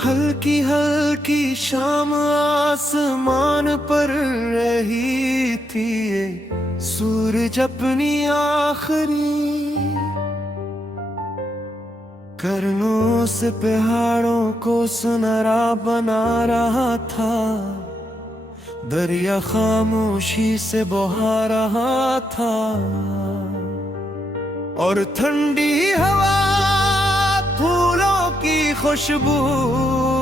हल्की हल्की शाम आसमान पर रही थी, सूरज अपनी आखिरी किरणों से पहाड़ों को सुनहरा बना रहा था। दरिया खामोशी से बहा रहा था और ठंडी हवा फूलों की खुशबू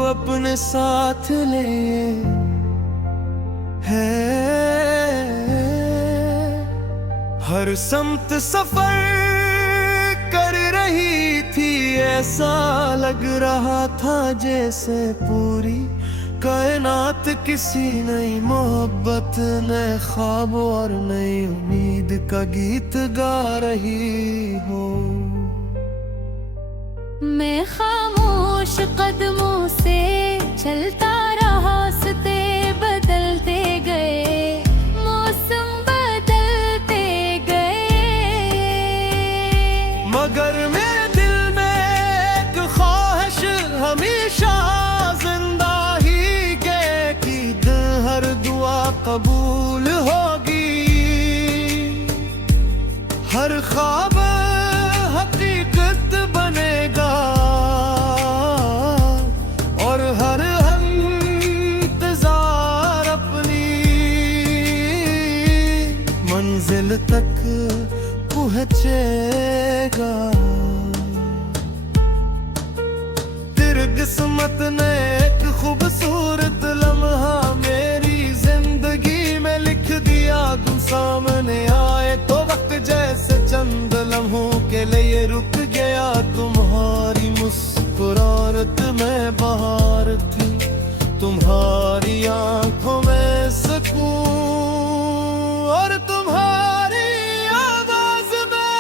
अपने साथ ले है। हर समत सफर कर रही थी, ऐसा लग रहा था जैसे पूरी कायनात किसी नई मोहब्बत, नए ख्वाब और नई उम्मीद का गीत गा रही हो। मैं खामोश कदमों से चलता रहा, रास्ते बदलते गए, मौसम बदलते गए, मगर मेरे दिल में एक ख्वाहिश हमेशा जिंदा ही के कि हर दुआ कबूल होगी, हर ख्वाब हकीकत बनेगा और हर इंतजार अपनी मंजिल तक पहुंचेगा। तेरी किस्मत ने एक खूबसूरत लम्हा मेरी जिंदगी में लिख दिया। तुम सामने आए तो वक्त जैसे चंद लम्हों के लिए रुक गया। तुम्हारी मुस्कुराहट में बहार थी, तुम्हारी आंखों में सुकून और तुम्हारी आवाज में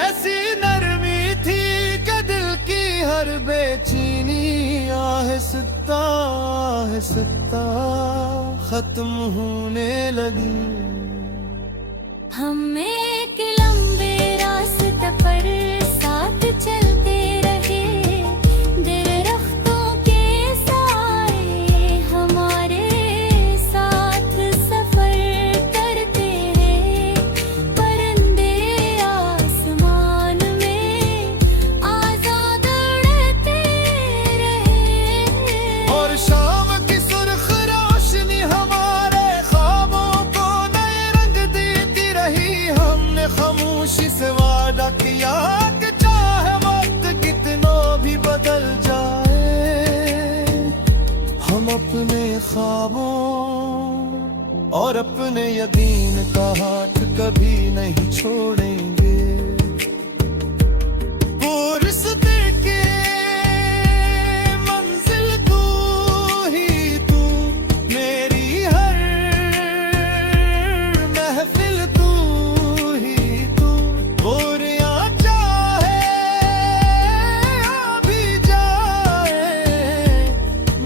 ऐसी नरमी थी कि दिल की हर बेचैनी आहिस्ता आहिस्ता खत्म होने लगी। हम एक लंबे रास्ते पर साथ चलते रहे, दरख्तों के साए हमारे साथ सफर करते हैं, परिंदे आसमान में आजाद उड़ते रहे और शाम की सुर्ख रोशनी हमारे ख्वाबों को नए रंग देती रही। हमने खामोशी से वादा किया कि चाहे वक्त कितना भी बदल जाए, हम अपने ख्वाबों और अपने यकीन का हाथ कभी नहीं छोड़ेंगे। वो रिश्ते के मंजिल तू ही तू, मेरी हर महफिल तू ही तू। गोरियां चाहे आ भी जाए,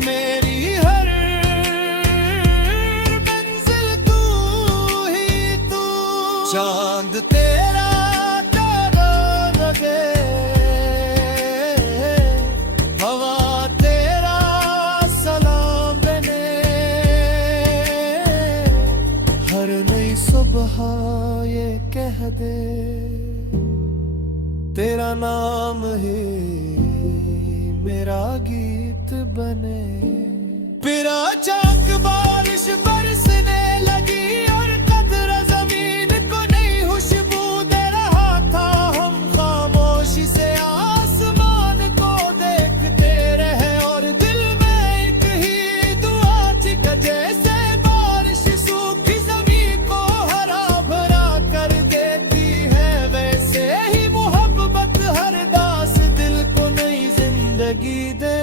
मेरी हर मंजिल तू ही तू। चांद तेरा तारा लगे, हवा तेरा सलाम बने, हर नई सुबह ये कह दे तेरा नाम ही मेरा गीत बने। फिर अचानक बारिश बरसने लगी और कदर जमीन को नई खुशबू दे रहा था। हम खामोशी से आसमान को देखते रहे और दिल में एक ही दुआ थी कि जैसे बारिश सूखी जमीन को हरा भरा कर देती है, वैसे ही मोहब्बत हर दास दिल को नई जिंदगी दे।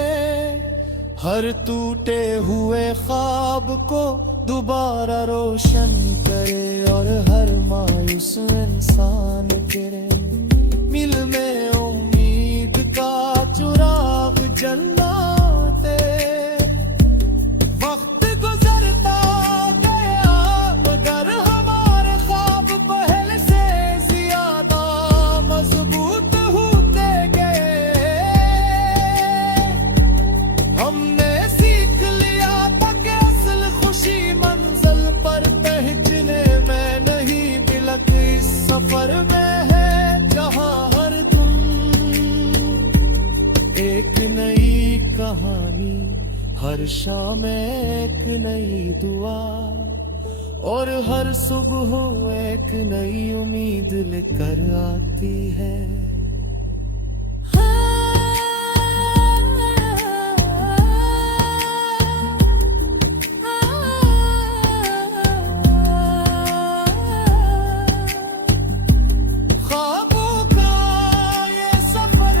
हर टूटे हुए ख्वाब को दोबारा रोशन करे और हर मायूस इंसान के मिल में उम्मीद का चिराग जलाते। हर शाम एक नई दुआ और हर सुबह एक नई उम्मीद लेकर आती है। ख्वाबों का ये सफर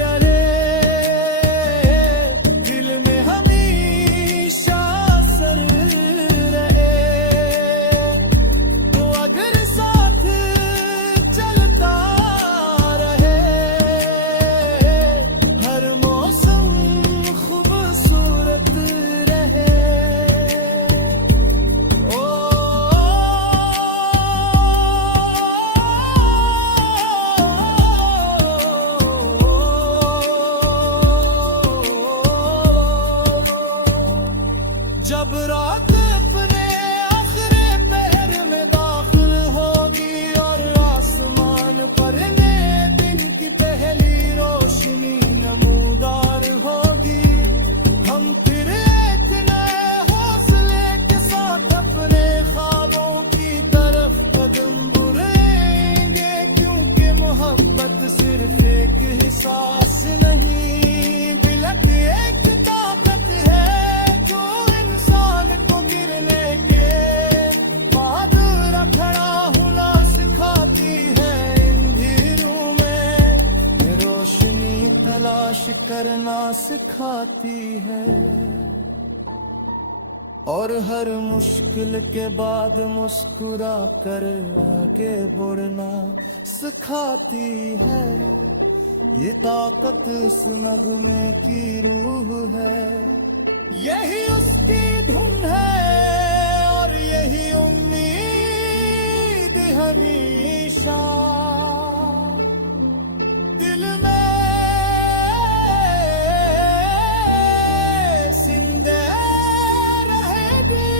रहे दिल में हमेशा असर रहे, तो अगर साथ चलता रहे हर मौसम खूबसूरत रहे। जब रात अपने आखिरी पहर में दाखिल होगी और आसमान पर नए दिन की पहली रोशनी नमूदार होगी, हम फिर एक नए हौसले के साथ अपने ख्वाबों की तरफ कदम बढ़ाएंगे, क्योंकि मोहब्बत सिर्फ एक एहसास नहीं बल्कि एक ताकत है जो इंसान को गिरने के बाद खड़ा होना सिखाती है। अंधेरों में रोशनी तलाश करना सिखाती है और हर मुश्किल के बाद मुस्कुरा कर आगे बढ़ना सिखाती है। ये ताकत उस नगमे की रूह है, यही उसकी धुन है और यही उम्मीद हमेशा दिल में जिंदा रहेगी।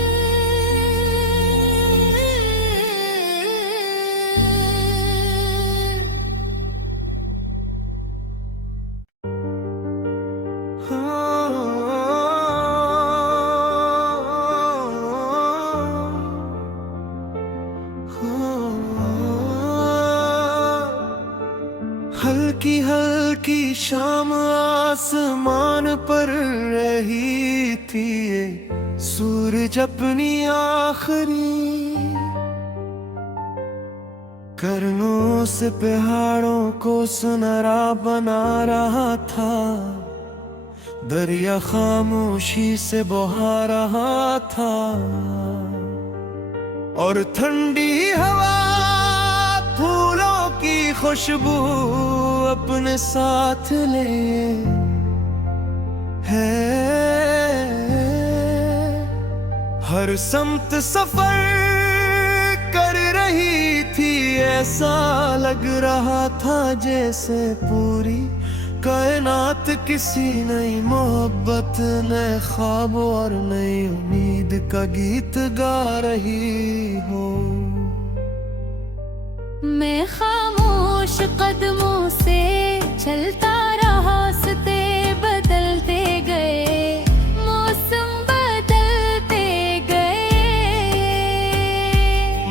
हल्की हल्की शाम आसमान पर रही थी, ये सूरज अपनी आखिरी किरणों से पहाड़ों को सुनहरा बना रहा था। दरिया खामोशी से बहा रहा था और ठंडी हवा फूलों की खुशबू अपने साथ ले है। हर समत सफर कर रही थी, ऐसा लग रहा था जैसे पूरी कायनात किसी नई मोहब्बत नए ख्वाब और नई उम्मीद का गीत गा रही हो। मैं खामोश कदमों से चलता रहा, रास्ते बदलते गए, मौसम बदलते गए,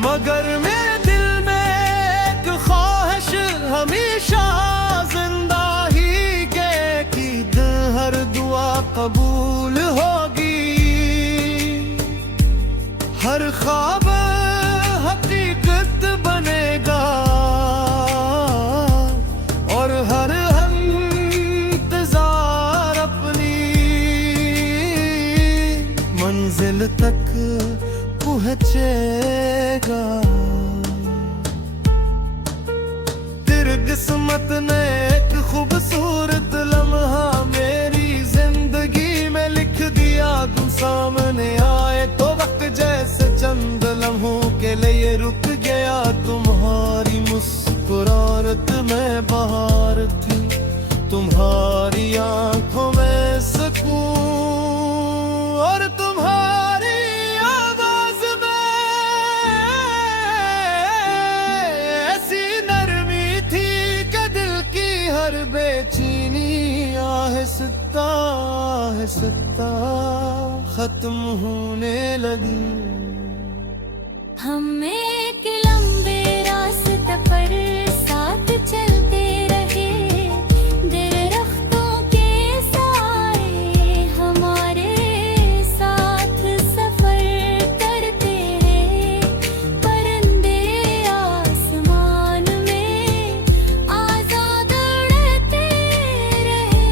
मगर मेरे दिल में एक ख्वाहिश हमेशा जिंदा ही के कि हर दुआ कबूल होगी, हर ख्वाब हकीकत बनेगा और हर इंतजार अपनी मंजिल तक पहुँचेगा। तेरी किस्मत ने एक खूबसूरत लम्हा मेरी जिंदगी में लिख दिया, तुम सामने आए तो वक्त जैसे चंद लम्हों के लिए रुक गया। तुम्हारी मुस्कुराहट में बहार थी, तुम्हारी आंखों में सुकून और तुम्हारी आवाज में ऐसी नरमी थी कि दिल की हर बेचैनी आहिस्ता सिकता खत्म होने लगी। हम एक लंबे रास्ते पर साथ चलते रहे, दरख्तों के साए हमारे साथ सफर करते हैं। परिंदे आसमान में आजाद उड़ते रहे,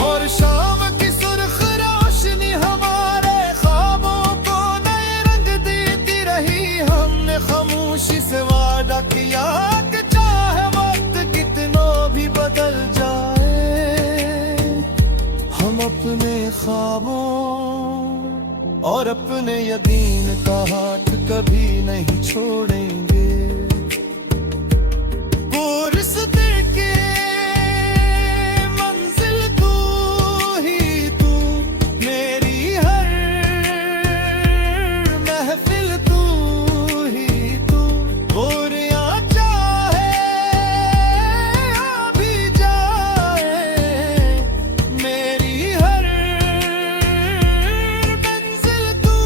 और शाम की सुर्ख रोशनी हमारे ख्वाबों को नए रंग देती रही। हमने खामोशी से वादा किया कि चाहे वक्त कितनो भी बदल जाए, हम अपने ख्वाबों और अपने यकीन का हाथ कभी नहीं छोड़ेंगे। वो रिश्ते के मंजिल तू ही तू, मेरी हर महफिल तू ही तू। गोरियां चाहे आ भी जाए, मेरी हर मंजिल तू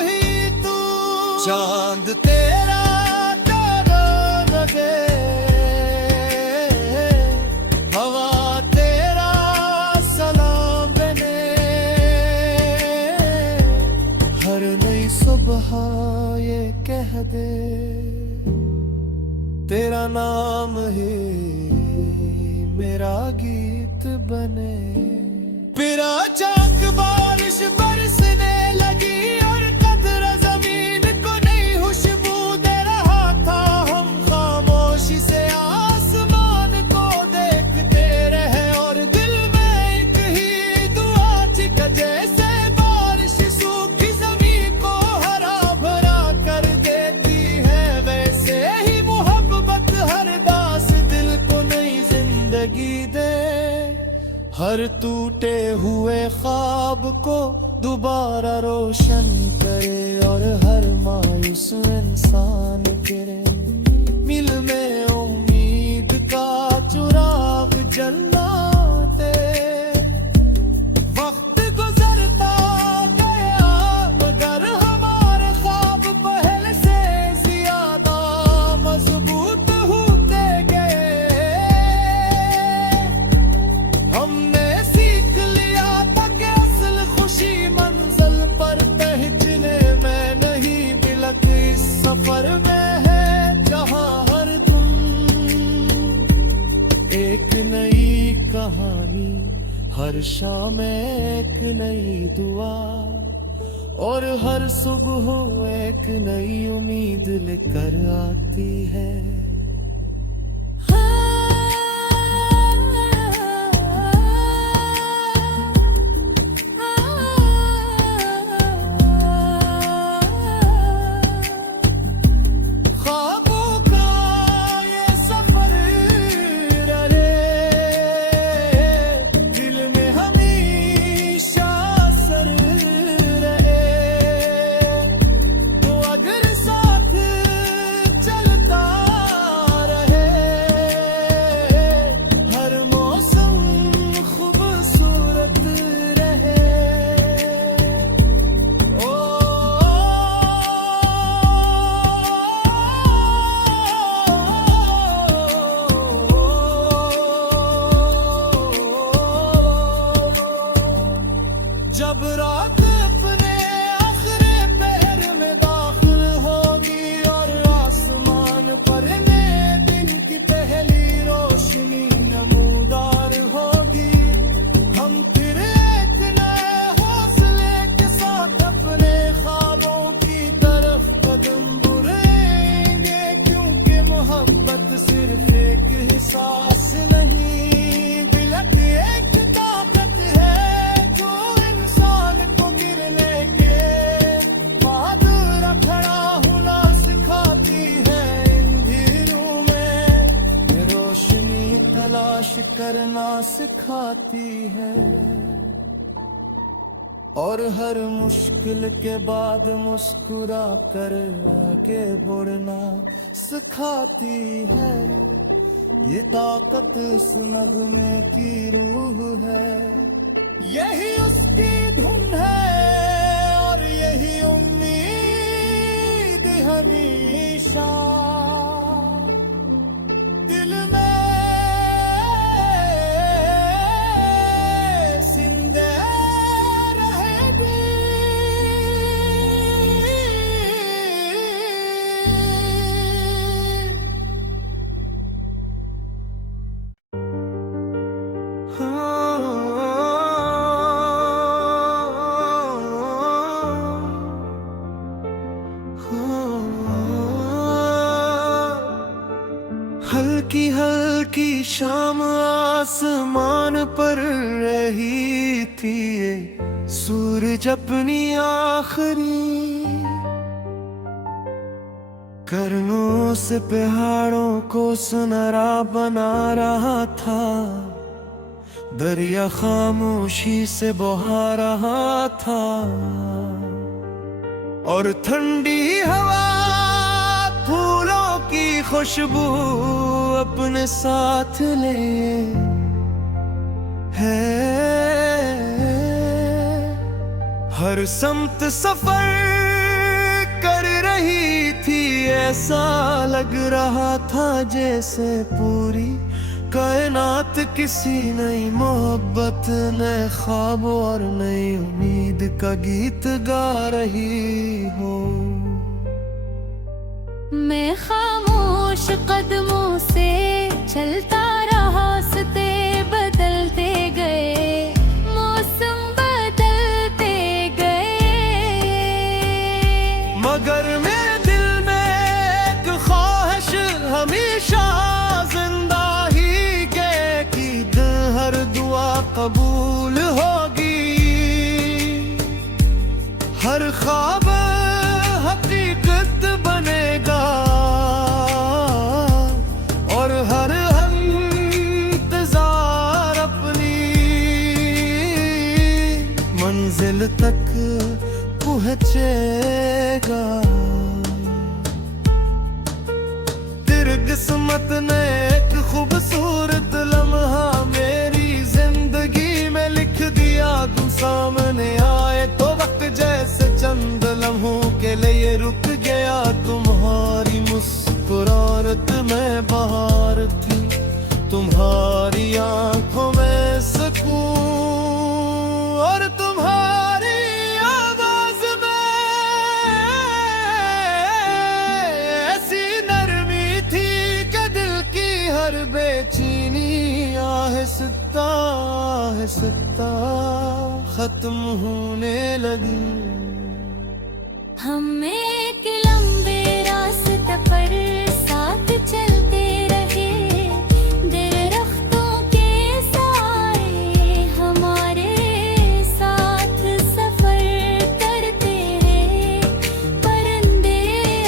ही तू। चांद तेरा तारा लगे, हवा तेरा सलाम बने, हर नई सुबह ये कह दे तेरा नाम ही मेरा गीत बने। फिर अचानक बारिश बरसने लगी और कदर जमीन को नई खुशबू दे रहा था। हम खामोशी से आसमान को देखते रहे और दिल में एक ही दुआ थी कि जैसे बारिश सूखी जमीन को हरा भरा कर देती है, वैसे ही मोहब्बत हर दास दिल को नई जिंदगी दे। हर टूटे हुए ख्वाब को दोबारा रोशन करे और हर मायूस इंसान के मिल में उम्मीद का चिराग जलना दे। वक्त गुजरता गया मगर हमारे ख्वाब पहले से ज्यादा मजबूत होते गए। हमने सीख लिया था कि असल खुशी मंजिल पर पहुंचने में नहीं, बल्कि इस सफर में है जहां हर तुम एक नई कहानी, हर शाम एक नई दुआ और हर सुबह एक नई उम्मीद लेकर आती है। ख्वाबों का ये सफर रहे दिल में हमेशा असर रहे, तो अगर साथ चलता रहे हर मौसम खूबसूरत रहे। जब रात अपने आखिरी पहर में दाखिल होगी और आसमान पर नए दिन की पहली रोशनी नमूदार होगी, हम फिर एक नए हौसले के साथ अपने ख्वाबों की तरफ कदम बढ़ाएंगे। क्योंकि मोहब्बत सिर्फ एक एहसास नहीं, बल्कि एक ताकत है जो इंसान को गिरने के बाद रखड़ा होना सिखाती है। इन धीरों में ये रोशनी तलाश करना सिखाती है और हर मुश्किल के बाद मुस्कुरा कर आगे बढ़ना सिखाती है। ये ताकत इस नगमे की रूह है, यही उसकी धुन है और यही उम्मीद हमेशा दिल में जिंदा रहेगी। हल्की हल्की शाम आसमान पर रही थी ये सूरज अपनी आखिरी करनों से पहाड़ों को सुनहरा बना रहा था। दरिया खामोशी से बहा रहा था और ठंडी हवा फूलों की खुशबू अपने साथ ले है। हर समत सफर कर रही थी, ऐसा लग रहा था जैसे पूरी कायनात किसी नई मोहब्बत, नए ख्वाब और नई उम्मीद का गीत गा रही हो। मैं खामोश कदमों से चलता रहा, रास्ते बदलते गए, मौसम बदलते गए, मगर मेरे दिल में एक ख्वाहिश हमेशा जिंदा ही के कि हर दुआ कबूल होगी, हर ख्वाब हकीकत बनेगा और हर इंतजार अपनी मंजिल तक पहुंचेगा। तेरी किस्मत ने एक खूबसूरत लम्हा मेरी जिंदगी में लिख दिया। तुम सामने आए तो वक्त जैसे चंद लम्हों के लिए रुक गया। तुम्हारी मुस्कुराहट में बहार थी, तुम्हारी आंखों में सुकून और तुम्हारी आवाज में ऐसी नरमी थी कि दिल की हर बेचैनी आहिस्ता आहिस्ता खत्म होने लगी। हम एक लंबे रास्ते पर साथ चलते रहे, दरख्तों के साए हमारे साथ सफर करते रहे, परिंदे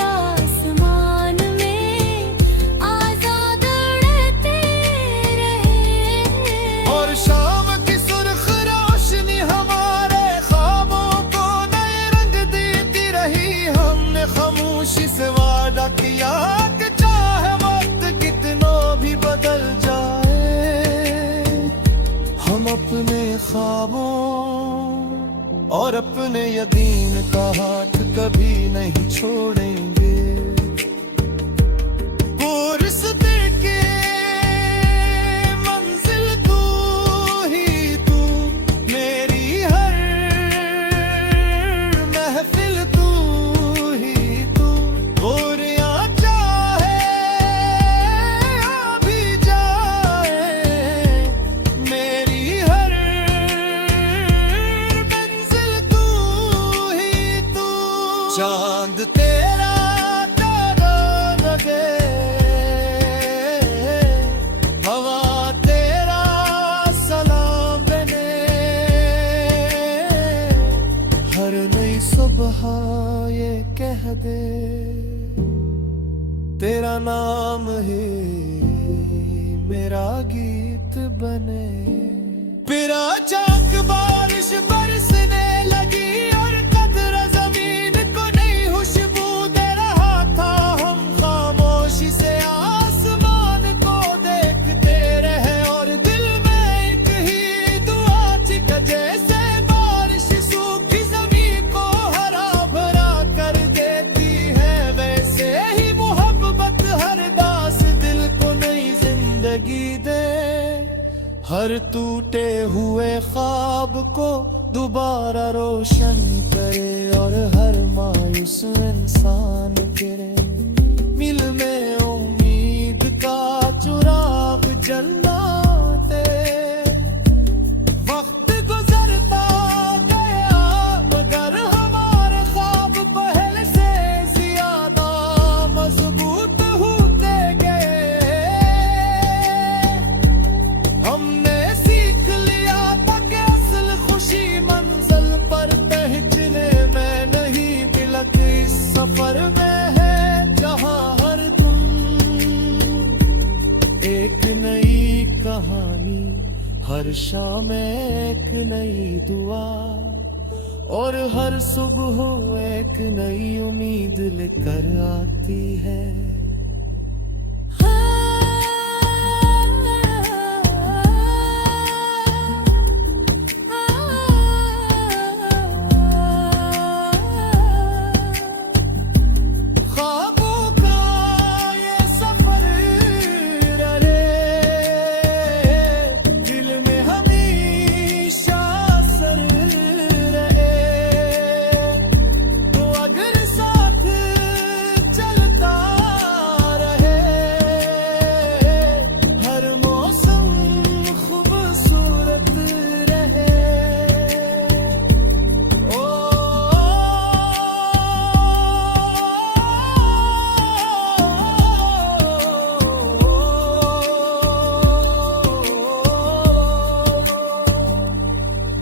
आसमान में आजाद उड़ते रहे और शाम की सुर्ख रोशनी हमारे ख्वाबों को नए रंग देती रही। हमने खामोशी से वादा किया कि चाहे वक्त कितना भी बदल जाए, हम अपने ख्वाबों और अपने यकीन का हाथ कभी नहीं छोड़ेंगे। वो रिश्ते के मंजिल तू ही तू, मेरी हर महफिल तू ही तू। गोरियां चाहे आ भी जाए, मेरी हर मंजिल तू ही तू। चांद तेरा तारा लगे, हवा तेरा सलाम बने, हर नई सुबह ये कह दे तेरा नाम ही मेरा गीत बने। फिर अचानक बारिश बरसने लगी और कदर जमीन को नई खुशबू दे रहा था। हम खामोशी से आसमान को देखते रहे और दिल में एक ही दुआ चिक जैसे बारिश सूखी जमीन को हरा भरा कर देती है, वैसे ही मोहब्बत हर दास दिल को नई जिंदगी दे। हर टूटे हुए ख्वाब को दोबारा रोशन करे और हर मायूस इंसान के मिल में उम्मीद का चुराग जलना दे। वक्त गुजरता गया मगर हमारे ख्वाब पहले से ज्यादा मजबूत होते गए। हमने सीख लिया था कि असल खुशी मंजिल पर पहुंचने में नहीं, बल्कि इस सफर में है जहां हर तुम एक नई कहानी, हर शाम एक नई दुआ और हर सुबह एक नई उम्मीद लेकर आती है।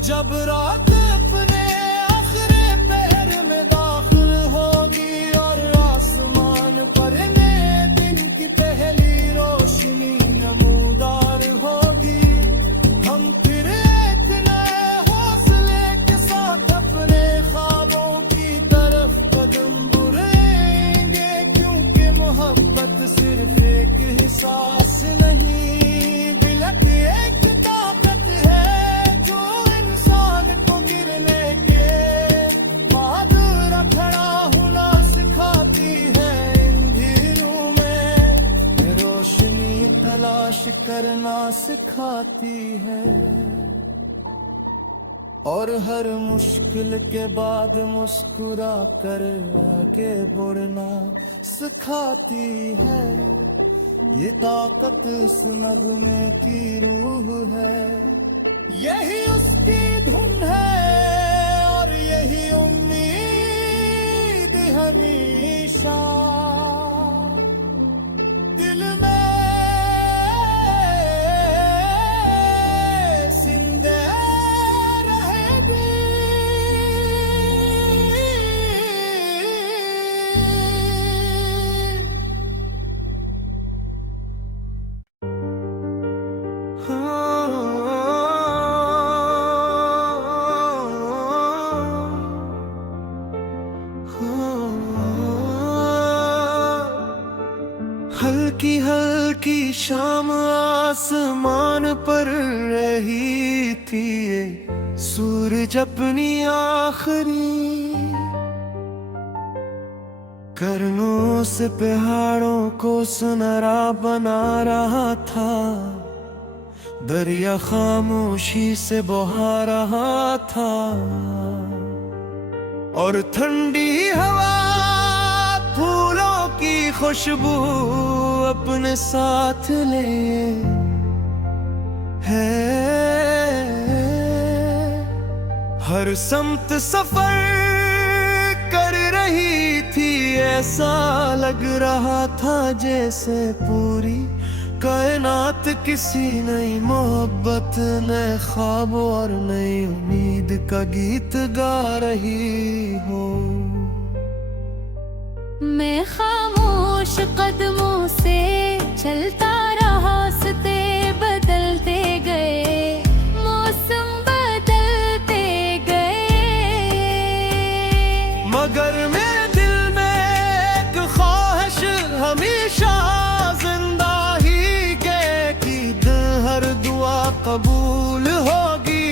जब रात अपने आखिरी पहर में दाखिल होगी और आसमान पर नए दिन की पहली रोशनी नमूदार होगी, हम फिर एक नए हौसले के साथ अपने ख्वाबों की तरफ कदम बढ़ाएंगे। क्योंकि मोहब्बत सिर्फ एक एहसास नहीं बल्कि एक ताकत है जो गिरने के बाद रखड़ा होना सिखाती है। अंधेरों में रोशनी तलाश करना सिखाती है और हर मुश्किल के बाद मुस्कुरा कर आगे बढ़ना सिखाती है। ये ताकत इस नगमे की रूह है, यही उसकी धुन है और यही उम्मीद हमेशा दिल में जिंदा रहेगी। हल्की हल्की शाम आसमान पर रही थी, सूरज अपनी आखिरी किरणों से पहाड़ों को सुनहरा बना रहा था। दरिया खामोशी से बहा रहा था और ठंडी हवा फूलों की खुशबू अपने साथ ले है। हर समत सफर कर रही थी, ऐसा लग रहा था जैसे पूरी कायनात किसी नई मोहब्बत, नए ख्वाब और नई उम्मीद का गीत गा रही हो। मैं खामोश कदमों से चलता रहा, रास्ते बदलते गए, मौसम बदलते गए, मगर मेरे दिल में एक ख्वाहिश हमेशा जिंदा ही के कि हर दुआ कबूल होगी।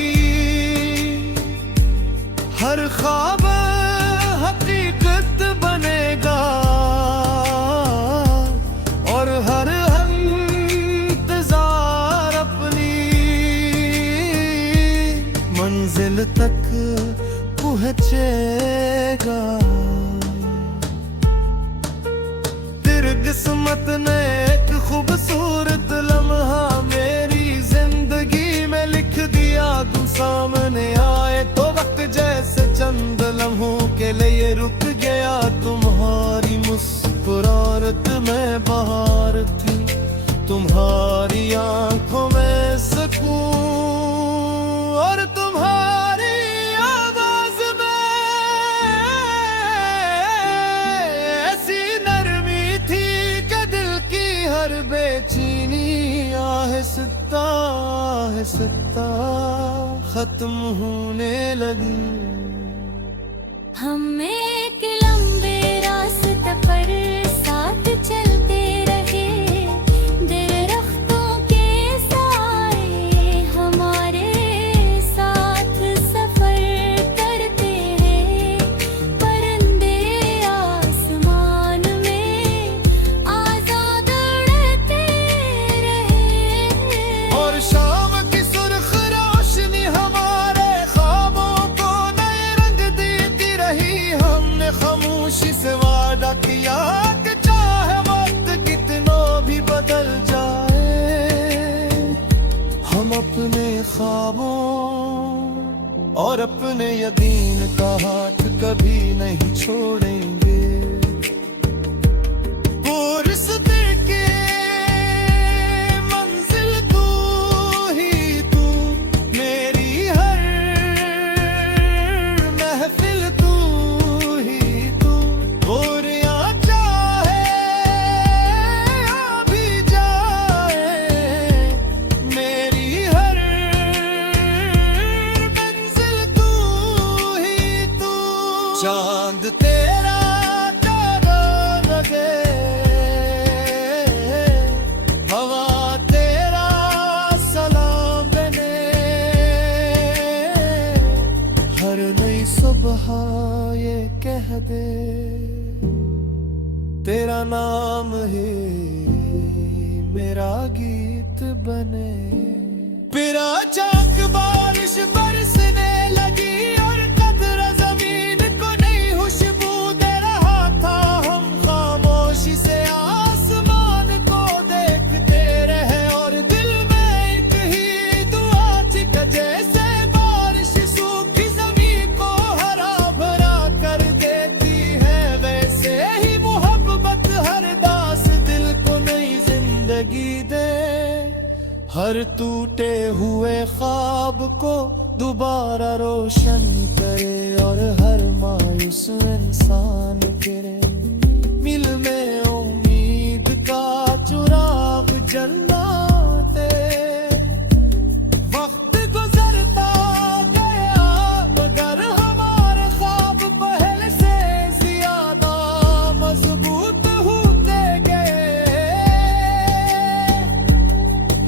मंजिल तक पहुँचेगा। तेरी किस्मत ने एक खूबसूरत लम्हा मेरी जिंदगी में लिख दिया। तुम सामने आए तो वक्त जैसे चंद लम्हों के लिए रुक गया। तुम्हारी मुस्कुराहट में बहार थी, तुम्हारी आंखों में सुकून और तुम्हारी आवाज में ऐसी नरमी थी कि दिल की हर बेचैनी आहिस्ता आहिस्ता खत्म होने लगी। हम एक लंबे रास्ते पर साथ चलते रहे, दरख्तों के साए हमारे साथ सफर करते हैं। परिंदे आसमान में आजाद उड़ते रहे और शाम की सुर्ख रोशनी हमारे ख्वाबों को नए रंग देती रही। हमने खामोशी से वादा किया कि चाहे वक्त कितना भी बदल जाए, हम अपने ख्वाबों और अपने यकीन का हाथ कभी नहीं छोड़ेंगे। वो रिश्ते के मंजिल तू ही तू, मेरी हर महफिल तू ही तू। गोरियां चाहे आ भी जाए, मेरी हर मंजिल तू ही तू। चांद तेरा तारा लगे, हवा तेरा सलाम बने। हर नई सुबह ये कह दे तेरा नाम ही मेरा गीत बने। फिर अचानक बारिश बरसने लगी और कदर जमीन को नई खुशबू दे रहा था। हम खामोशी से आसमान को देखते रहे और दिल में एक ही दुआ थी कि जैसे बारिश सूखी जमीन को हरा भरा कर देती है, वैसे ही मोहब्बत हर दास दिल को नई जिंदगी दे। हर टूटे हुए ख्वाब को दोबारा रोशन करे और हर मायूस इंसान के मिल में उम्मीद का चिराग जलना दे। वक्त गुजरता गया मगर हमारे ख्वाब पहले से ज्यादा मजबूत होते गए।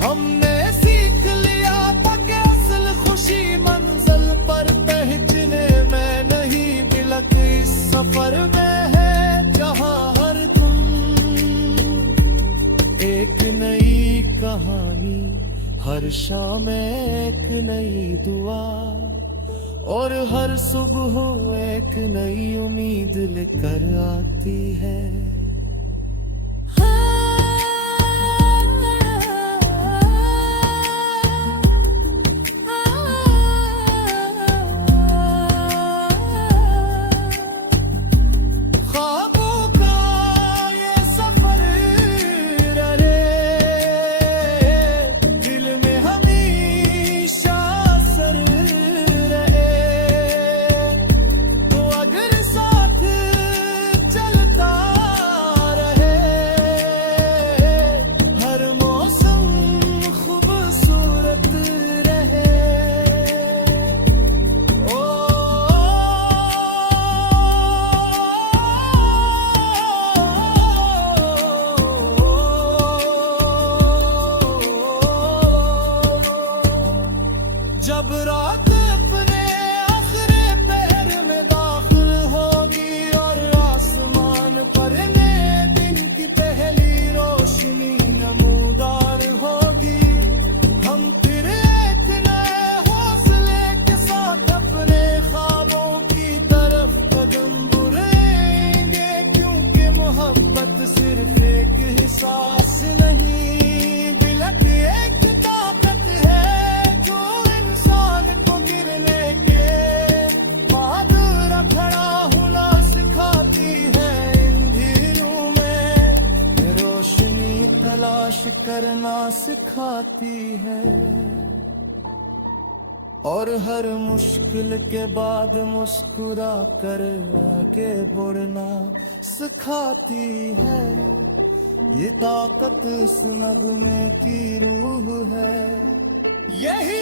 हमने सीख लिया था कि असल खुशी मंजिल पर पहुंचने में नहीं, बल्कि इस सफर में है जहां हर तुम एक नई कहानी, हर शाम एक नई दुआ और हर सुबह एक नई उम्मीद लेकर आती है। ख्वाबों का ये सफर रहे दिल में हमेशा असर रहे। तो अगर साथ चलता करना सिखाती है और हर मुश्किल के बाद मुस्कुरा कर आगे बढ़ना सिखाती है। ये ताकत इस नगमे की रूह है, यही